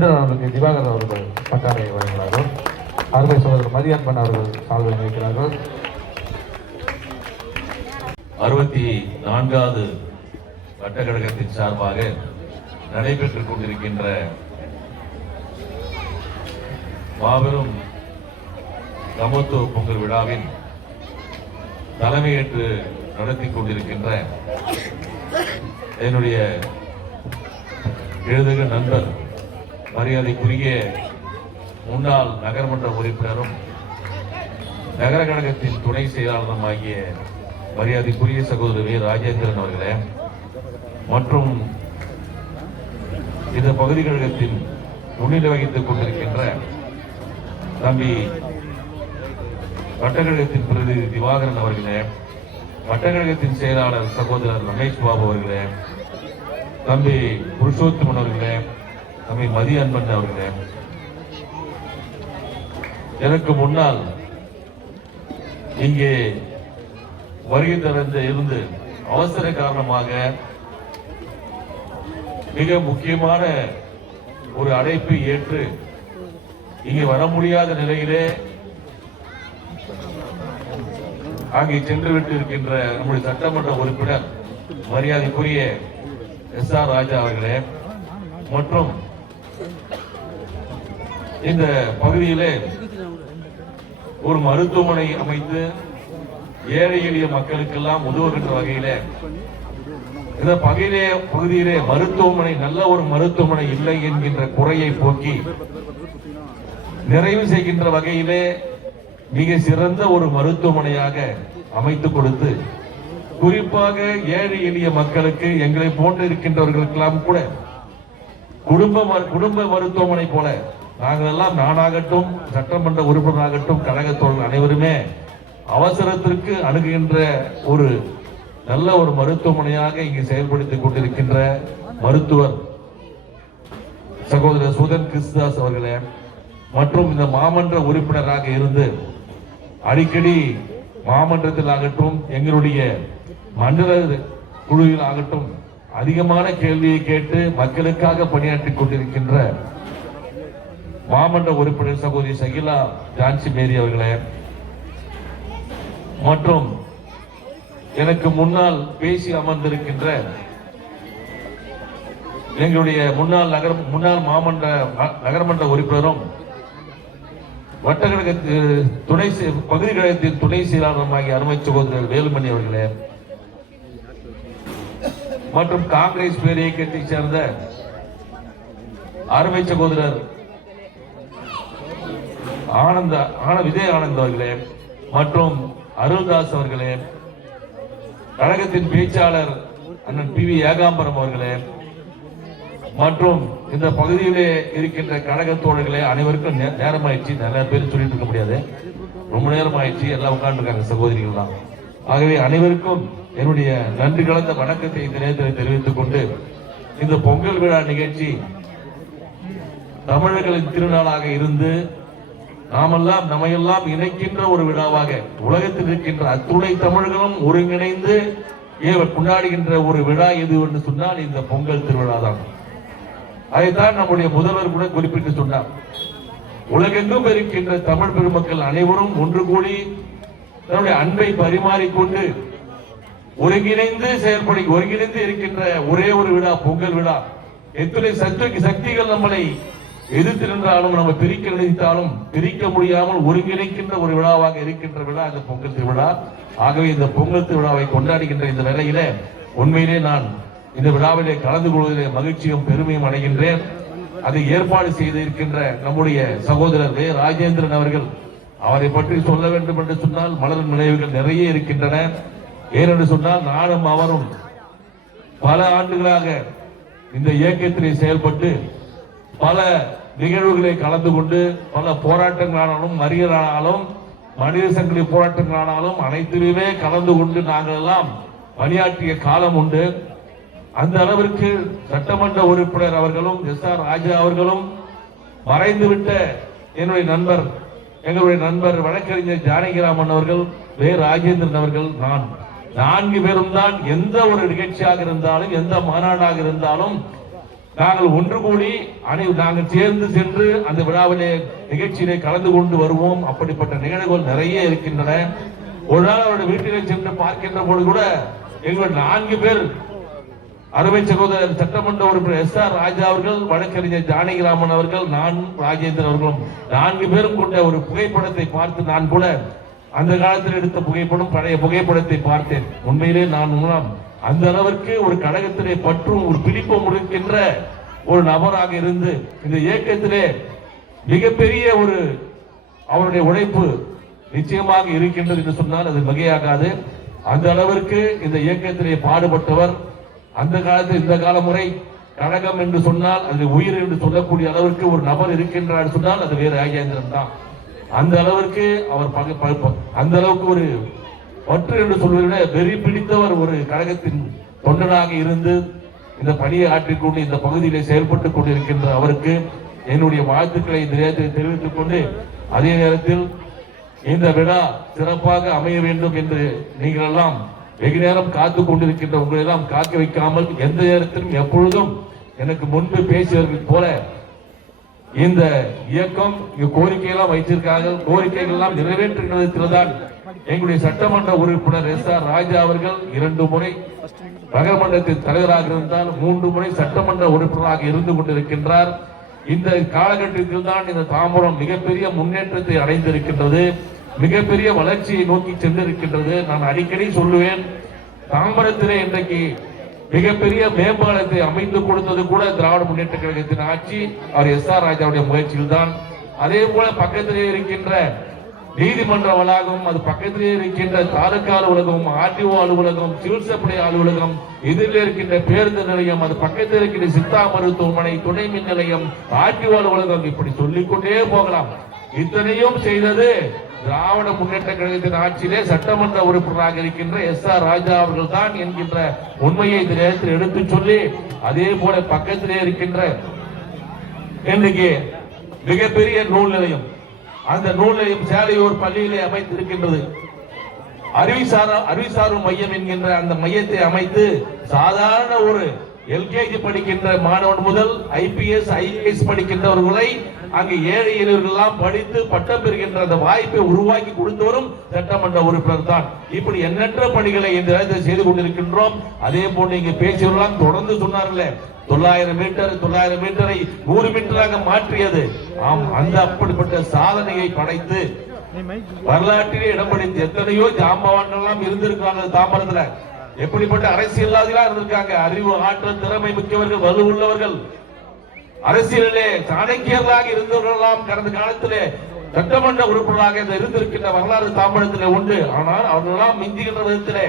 இந்திரன் அவர்களுக்கு திவாகர் அவர்கள் பட்டாரை வழங்குகிறார்கள். அருமை சகோதரர் மதியன்பன் அவர்கள் சால்வை வைக்கிறார்கள். 64வது வட்டக்கழகத்தின் சார்பாக நடைபெற்றுக் கொண்டிருக்கின்ற மாபெரும் சமத்துவ பொங்கல் விழாவின் தலைமையேற்று நடத்தி கொண்டிருக்கின்ற என்னுடைய எழுதுக நண்பர், மரியாதைக்குரிய முன்னாள் நகர்மன்ற உறுப்பினரும் நகர கழகத்தின் துணை செயலாளரும் ஆகிய மரியாதைக்குரிய சகோதரர் வே. ராஜேந்திரன் அவர்களே, மற்றும் இந்த பகுதி கழகத்தின் முன்னிலை வகித்துக் கொண்டிருக்கின்ற தம்பி வட்டக்கழகத்தின் பிரதிநிதி திவாகரன் அவர்களே, வட்டக்கழகத்தின் செயலாளர் சகோதரர் ரமேஷ் பாபு அவர்களே, தம்பி புருஷோத்தமன் அவர்களே, தம்பி மதியன்பன் அவர்களே, எனக்கு முன்னால் இங்கே வருகை தரந்த இருந்து அவசர காரணமாக மிக முக்கியமான ஒரு அழைப்பை ஏற்று இங்கே வர முடியாத நிலையிலே அங்கே சென்றுவிட்டு இருக்கின்ற நம்முடைய சட்டமன்ற உறுப்பினர் மரியாதைக்குரிய எஸ்.ஆர். ராஜா அவர்களே, மற்றும் இந்த பகுதியிலே ஒரு மருத்துவமனை அமைத்து ஏழை எளிய மக்களுக்கெல்லாம் உதவுகின்ற வகையிலே இந்த பகுதியிலே மருத்துவமனை, நல்ல ஒரு மருத்துவமனை இல்லை என்கின்ற குறையை போக்கி நிறைவு செய்கின்ற வகையிலே மிக சிறந்த ஒரு மருத்துவமனையாக அமைத்துக் கொடுத்து, குறிப்பாக ஏழை எளிய மக்களுக்கு, எங்களை போன்று இருக்கின்றவர்களுக்கெல்லாம் கூட குடும்ப மருத்துவமனை போல நாங்கள் எல்லாம், நானாகட்டும் சட்டமன்ற உறுப்பினராகட்டும் கழகத்தோழர்கள் அனைவருமே அவசரத்திற்கு அணுகுகின்ற ஒரு நல்ல ஒரு மருத்துவமனையாக இங்கு செயல்படுத்திக் கொண்டிருக்கின்ற மருத்துவர் சகோதரர் சுதன் கிறிஸ்தாஸ் அவர்களே, மற்றும் இந்த மாமன்ற உறுப்பினராக இருந்து அடிக்கடி மாமன்றத்தில் ஆகட்டும் எங்களுடைய மண்டல குழுவில் ஆகட்டும் அதிகமான கேள்வியை கேட்டு மக்களுக்காக பணியாற்றிக் கொண்டிருக்கின்ற மாமன்ற உறுப்பினர் சகோதரி சகிலா ஜான்சி மேரி அவர்களே, மற்றும் எனக்கு முன்னால் பேசி அமர்ந்திருக்கின்ற எங்களுடைய முன்னாள் மாமன்ற நகர்மன்ற உறுப்பினரும் வட்டக்கழக பகுதி கழகத்தின் துணை செயலாளருமாகிய அருமை சகோதரர் வேலுமணி அவர்களே, மற்றும் காங்கிரஸ் பேர் இயக்கத்தை சேர்ந்த அருமை சகோதரர் விஜய் ஆனந்த் அவர்களே, மற்றும் அருள்தாஸ் அவர்களே, கழகத்தின் பேச்சாளர் அண்ணன் பி.வி. ஏகாம்பரம் அவர்களே, மற்றும் இந்த பகுதியிலே இருக்கின்ற கழக தோழர்களே அனைவருக்கும் நேரம் ஆயிடுச்சு. நிறைய பேர் சொல்லிட்டு இருக்க முடியாது, ரொம்ப நேரம் ஆயிடுச்சு, எல்லாம் உட்கார்ந்துருக்காங்க சகோதரிகள் தான். ஆகவே அனைவருக்கும் என்னுடைய நன்றி கலந்த வணக்கத்தை இந்த நேரத்தில் தெரிவித்துக் கொண்டு, இந்த பொங்கல் விழா நிகழ்ச்சி தமிழர்களின் திருநாளாக இருந்து நம்மையெல்லாம் இணைக்கின்ற ஒரு விழாவாக, உலகத்தில் இருக்கின்ற அத்துணை தமிழர்களும் ஒருங்கிணைந்து கொண்டாடுகின்ற ஒரு விழா எது என்று சொன்னால் இந்த பொங்கல் திருவிழா தான். அதைத்தான் நம்முடைய முதல்வர் கூட குறிப்பிட்டு சொன்னார். உலகெங்கும் இருக்கின்ற தமிழ் பெருமக்கள் அனைவரும் ஒன்று கூடி தன்னுடைய அன்பை பரிமாறிக்கொண்டு ஒருங்கிணைந்து இருக்கின்ற ஒரே ஒரு விழா பொங்கல் விழா. எத்தனை சக்திகள் நம்மளை எதிர்த்து நின்றாலும், நம்ம பிரிக்க நினைத்தாலும் பிரிக்க முடியாமல் ஒருங்கிணைக்கின்ற ஒரு விழாவாக இருக்கின்ற விழா இந்த பொங்கல் திருவிழா. ஆகவே இந்த பொங்கல் திருவிழாவை கொண்டாடுகின்ற இந்த வேளையிலே உண்மையிலே நான் இந்த விழாவிலே கலந்து கொள்வதிலே மகிழ்ச்சியும் பெருமையும் அடைகின்றேன். அதை ஏற்பாடு செய்திருக்கின்ற நம்முடைய சகோதரர் வே. ராஜேந்திரன் அவர்கள், அவரை பற்றி சொல்ல வேண்டும் என்று சொன்னால் மலர் நினைவுகள் நிறைய இருக்கின்றன. ஏனென்று சொன்னால் நானும் அவரும் பல ஆண்டுகளாக இந்த இயக்கத்திலே செயல்பட்டு பல நிகழ்வுகளை கலந்து கொண்டு பல போராட்டங்களானாலும் மறியலானாலும் மனித சங்கிலி போராட்டங்களானாலும் அனைத்திலுமே கலந்து கொண்டு நாங்கள் எல்லாம் பணியாற்றிய காலம் உண்டு. அந்த அளவிற்கு சட்டமன்ற உறுப்பினர் அவர்களும் எஸ்.ஆர். ராஜா அவர்களும், மறைந்துவிட்ட என்னுடைய நண்பர் வழக்கறிஞர் ஜானகிராமன் அவர்கள், வே. ராஜேந்திரன் அவர்கள், நான் 4 பேரும் தான் எந்த ஒரு நிகழ்ச்சியாக இருந்தாலும் எந்த மாநாடாக இருந்தாலும் நாங்கள் ஒன்று கூடி நாங்கள் சேர்ந்து சென்று அந்த விழாவிலே நிகழ்ச்சியிலே கலந்து கொண்டு வருவோம். அப்படிப்பட்ட நிகழ்வுகள் நிறைய இருக்கின்றன. ஒரு நாள் அவருடைய வீட்டிலே சென்று பார்க்கின்ற போது கூட எங்கள் 4 பேர், அருமை சகோதரர் சட்டமன்ற உறுப்பினர் SR ராஜா அவர்கள், வழக்கறிஞர் ஜானகிராமன் அவர்கள், நான் ராஜேந்திரன் அவர்களும் 4 பேரும் கொண்ட ஒரு புகைப்படத்தை பார்த்து நான் கூட அந்த காலத்தில் எடுத்த புகைப்படம், பழைய புகைப்படத்தை பார்த்தேன். உண்மையிலே நான் அந்த அளவிற்கு ஒரு கழகத்திலே பற்றும் ஒரு பிடிப்பும் இருக்கின்ற ஒரு நபராக இருந்து இந்த இயக்கத்திலே மிகப்பெரிய ஒரு அவருடைய உழைப்பு நிச்சயமாக இருக்கின்றது என்று சொன்னால் அது மிகையாகாது. அந்த அளவிற்கு இந்த இயக்கத்திலே பாடுபட்டவர். அந்த காலத்தில் இந்த கால முறை கழகம் என்று சொன்னால் அது உயிர் என்று சொல்லக்கூடிய அளவிற்கு ஒரு நபர் இருக்கின்றார் சொன்னால் அது வேறு ராஜேந்திரன் தான். அந்த அளவிற்கு அவர் அந்த அளவுக்கு ஒரு பற்று என்று சொல்வதை விட வெறி பிடித்தவர் ஒரு கழகத்தின் தொண்டனாக இருந்து இந்த பணியை ஆற்றிக்கொண்டு இந்த பகுதியிலே செயல்பட்டுக் கொண்டிருக்கின்ற அவருக்கு என்னுடைய வாழ்த்துக்களை இந்த நேரத்தில் தெரிவித்துக் கொண்டு, அதே நேரத்தில் இந்த விழா சிறப்பாக அமைய வேண்டும் என்று நீங்கள் எல்லாம் வெகு நேரம் காத்துக் கொண்டிருக்கின்ற உங்களை எல்லாம் காக்க வைக்காமல் எந்த நேரத்திலும் எப்பொழுதும் எனக்கு முன்பு பேசியவர்கள் போல இந்த இயக்கம் கோரிக்கையெல்லாம் வைத்திருக்கார்கள். கோரிக்கைகள் எல்லாம் நிறைவேற்றுகிற விதத்தில்தான் எங்களுடைய சட்டமன்ற உறுப்பினர் SR ராஜா அவர்கள் 2 முறை நகர்மன்றத்தின் தலைவராக இருந்தால் 3 முறை சட்டமன்ற உறுப்பினராக இருந்து கொண்டிருக்கின்றார். இந்த காலகட்டத்தில் தான் இந்த தாம்பரம் மிகப்பெரிய முன்னேற்றத்தை அடைந்திருக்கின்றது, மிகப்பெரிய வளர்ச்சியை நோக்கி சென்றிருக்கின்றது. நான் அடிக்கடி சொல்லுவேன், தாம்பரத்திலே இன்றைக்கு மிகப்பெரிய மேம்பாலத்தை அமைத்து கொடுத்தது கூட திராவிட முன்னேற்ற கழகத்தின் ஆட்சி, அவர் SR ராஜாவுடைய முயற்சியில் தான். அதே போல பக்கத்திலே இருக்கின்ற நீதிமன்ற வளாகம், அது பக்கத்திலே இருக்கின்ற தாலுகா அலுவலகம், RTO அலுவலகம், சிவில் சப்ளை அலுவலகம், இதில் இருக்கின்ற பேருந்து நிலையம், அது பக்கத்தில் இருக்கின்ற சித்தா மருத்துவமனை, துணை மின் நிலையம், RTO அலுவலகம், இப்படி சொல்லிக்கொண்டே போகலாம். இத்தனையும் செய்தது திராவிட முன்னேற்ற கழகத்தின் ஆட்சியிலே சட்டமன்ற உறுப்பினராக இருக்கின்ற SR ராஜா அவர்கள் தான் என்கின்ற உண்மையை இந்த நேரத்தில் எடுத்து சொல்லி, அதே போல பக்கத்திலே இருக்கின்ற இன்றைக்கு மிகப்பெரிய நூல் நிலையம், அந்த நூல் நிலையம் சேலையூர் பள்ளியிலே அமைத்திருக்கின்றது. அறிவிசாரும் மையம் என்கின்ற அந்த மையத்தை அமைத்து சாதாரண ஒரு LKG படிக்கின்ற மாணவன் முதல் IPS IAS படிக்கின்றவர்களை அங்கு ஏழை எளியவர்கள் எல்லாம் படித்து பட்டம் பெறுகின்ற அந்த வாய்ப்பை உருவாக்கி கொடுத்தவரும் சட்டமன்ற உறுப்பினர் தான். இப்படி எண்ணற்ற பணிகளை இந்த நேரத்தில் செய்து கொண்டிருக்கின்றோம். அதே போன்று இங்கு பேசியவர்களாம் தொடர்ந்து சொன்னார்களே, 900 மீட்டரை 100 மீட்டராக மாற்றியது. ஆம், அந்த அப்படிப்பட்ட சாதனையை படைத்து வரலாற்றிலே இடம் பிடித்து எத்தனையோ ஜாம்பவான்கள் எல்லாம் இருந்திருக்காங்க தாம்பரத்துல. எப்படிப்பட்ட அரசியல்வாதிகளா இருந்திருக்காங்க, அறிவு ஆற்றல் திறமை மிக்கவர்கள், வலுவுள்ளவர்கள், அரசியலிலே சாணக்கியர்களாக இருந்தவர்கள் எல்லாம் கடந்த காலத்திலே சட்டமன்ற உறுப்பினராக இருந்திருக்கின்ற வரலாறு தாம்பரத்திலே உண்டு. ஆனால் அவர்களெல்லாம் மிஞ்சுகின்ற விதத்திலே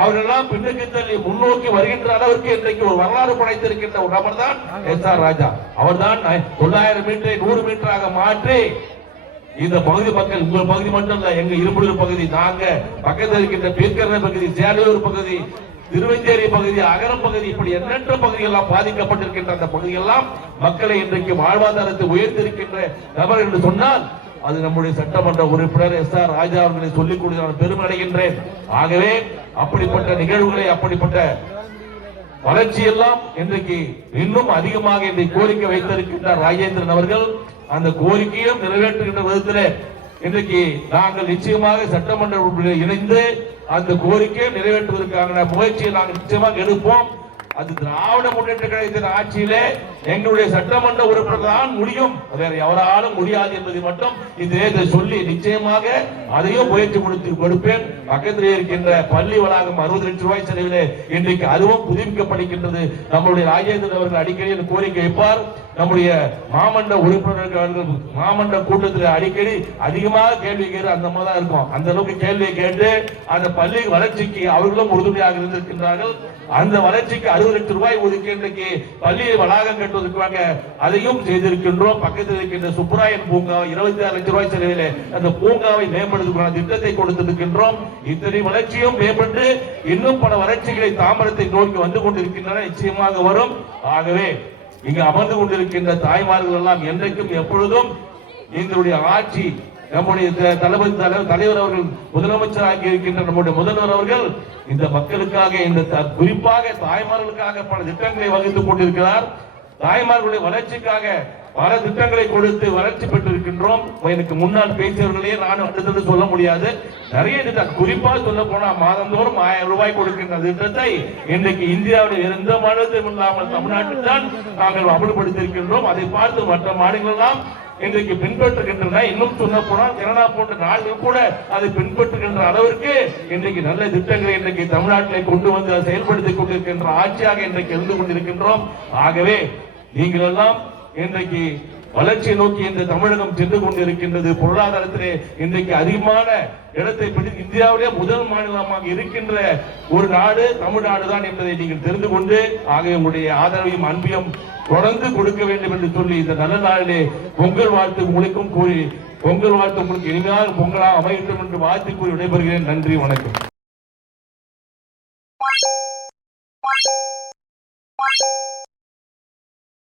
அவர்களெல்லாம் பின்னுக்கு தள்ளி முன்னோக்கி வருகின்ற அளவிற்கு இன்றைக்கு ஒரு வரலாறு படைத்திருக்கின்ற ஒரு நபர் தான் SR ராஜா. அவர் தான் 900 மீட்டரை 100 மீட்டராக மாற்றி இந்த பகுதி மக்கள், உங்கள் பகுதி மட்டும் இல்ல, எங்க இரும்புலூர் பகுதி, நாங்க பக்கத்தில் இருக்கின்ற பீர்க்கரணை பகுதி, சேலையூர் பகுதி, திருவஞ்சேரி பகுதி, அகரம் பகுதி, இப்படி எண்ணற்ற பகுதிகளெல்லாம் பாதிக்கப்பட்டிருக்கின்ற அந்த பகுதியெல்லாம் மக்களை இன்றைக்கு வாழ்வாதாரத்தை உயர்த்திருக்கின்ற நபர் என்று சொன்னால் அது நம்முடைய சட்டமன்ற உறுப்பினர் SR ராஜா அவர்களை சொல்லிக் கொண்டு நான் பெருமை அடைகின்றேன். ஆகவே அப்படிப்பட்ட நிகழ்வுகளை, அப்படிப்பட்ட வளர்ச்சி எல்லாம் இன்றைக்கு இன்னும் அதிகமாக இன்றைக்கு கோரிக்கை வைத்திருக்கின்றார் ராஜேந்திரன் அவர்கள். அந்த கோரிக்கையும் நிறைவேற்றுகின்ற விதத்தில் இன்றைக்கு நாங்கள் நிச்சயமாக சட்டமன்ற உறுப்பினர்கள் இணைந்து அந்த கோரிக்கையை நிறைவேற்றுவதற்கான முயற்சியை நாங்கள் நிச்சயமாக எடுப்போம். அது திராவிட முன்னேற்ற கழகத்தின் ஆட்சியிலே எங்களுடைய சட்டமன்ற உறுப்பினர் தான் முடியும், வேற எவராலும் முடியாது என்பதை மட்டும் இந்த சொல்லி நிச்சயமாக அதையும் முயற்சி கொடுப்பேன். பக்கத்திலே இருக்கின்ற பள்ளி வளாகம் 60 லட்சம் ரூபாய் செலவிலே இன்றைக்கு அதுவும் புதுப்பிக்கப்படுகின்றது. நம்மளுடைய ராஜேந்திரன் அவர்கள் அடிக்கடி கோரிக்கை வைப்பார். நம்முடைய மாமன்ற உறுப்பினர்கள் மாமன்ற கூட்டத்தில் அடிக்கடி அதிகமாக கேள்வி கேட்டு அந்த மாதிரி தான் இருக்கும். அந்த அளவுக்கு கேள்வியை கேட்டு அந்த பள்ளி வளர்ச்சிக்கு அவர்களும் உறுதுணையாக இருந்திருக்கின்றார்கள். அந்த வளர்ச்சிக்கு 60 லட்சம் ரூபாய் ஒதுக்கி இன்றைக்கு பள்ளியை வளாகம் கட்டுவதற்காக அதையும் செய்திருக்கின்றோம். பக்கத்தில் இருக்கின்ற சுப்பராயன் பூங்கா 26 லட்சம் ரூபாய் செலவிலே அந்த பூங்காவை மேம்படுத்துவதற்கான திட்டத்தை கொடுத்திருக்கின்றோம். இத்தனை வளர்ச்சியும் மேம்பட்டு இன்னும் பல வளர்ச்சிகளை தாம்பரத்தை நோக்கி வந்து கொண்டிருக்கின்றன, நிச்சயமாக வரும். ஆகவே இங்கு அமர்ந்து கொண்டிருக்கின்ற தாய்மார்கள் எல்லாம் என்றைக்கும் எப்பொழுதும் எங்களுடைய ஆட்சி, நம்முடைய தலைவர் அவர்கள் முதலமைச்சராக இருக்கின்ற நம்முடைய முதல்வர் அவர்கள் இந்த மக்களுக்காக, இந்த குறிப்பாக தாய்மார்களுக்காக பல திட்டங்களை வகுத்துக் கொண்டிருக்கிறார். தாய்மார்களுடைய வளர்ச்சிக்காக பல திட்டங்களை கொடுத்து வளர்ச்சி பெற்றிருக்கின்றோம். எனக்கு முன்னால் பேசியவர்களே நானும் அடுத்தது சொல்ல முடியாது. நிறைய திட்டம், குறிப்பா சொல்ல போனா மாதந்தோறும் 1000 ரூபாய் கொடுக்கின்ற திட்டத்தை இன்றைக்கு இந்தியாவில் எந்த மாநிலத்திலும் இல்லாமல் தமிழ்நாட்டில் தான் நாங்கள் அமல்படுத்தியிருக்கின்றோம். அதை பார்த்து மற்ற மாநிலங்கள் எல்லாம் இன்றைக்கு பின்பற்றுகின்றன. இன்னும் சொல்ல போனால் கனடா போன்ற நாடுகள் கூட அதை பின்பற்றுகின்ற அளவிற்கு இன்றைக்கு நல்ல திட்டங்களை இன்றைக்கு தமிழ்நாட்டிலே கொண்டு வந்து அதை செயல்படுத்திக் கொண்டிருக்கின்ற ஆட்சியாக இன்றைக்கு இருந்து கொண்டிருக்கின்றோம். ஆகவே நீங்கள் எல்லாம் இன்றைக்கு வளர்ச்சியை நோக்கி இந்த தமிழகம் சென்று கொண்டிருக்கின்றது. பொருளாதாரத்திலே இன்றைக்கு அதிகமான இடத்தை பிடித்து இந்தியாவிலே முதல் மாநிலமாக இருக்கின்ற ஒரு நாடு தமிழ்நாடு தான் என்பதை நீங்கள் தெரிந்து கொண்டு, ஆகவே உங்களுடைய ஆதரவையும் அன்பையும் தொடர்ந்து கொடுக்க வேண்டும் என்று சொல்லி இந்த நல்ல நாளிலே பொங்கல் வாழ்த்து உங்களுக்கும் கூறி, பொங்கல் வாழ்த்து உங்களுக்கு இனிமையாக பொங்கலாக அமையட்டும் என்று வாழ்த்து கூறி விடைபெறுகிறேன். நன்றி, வணக்கம்.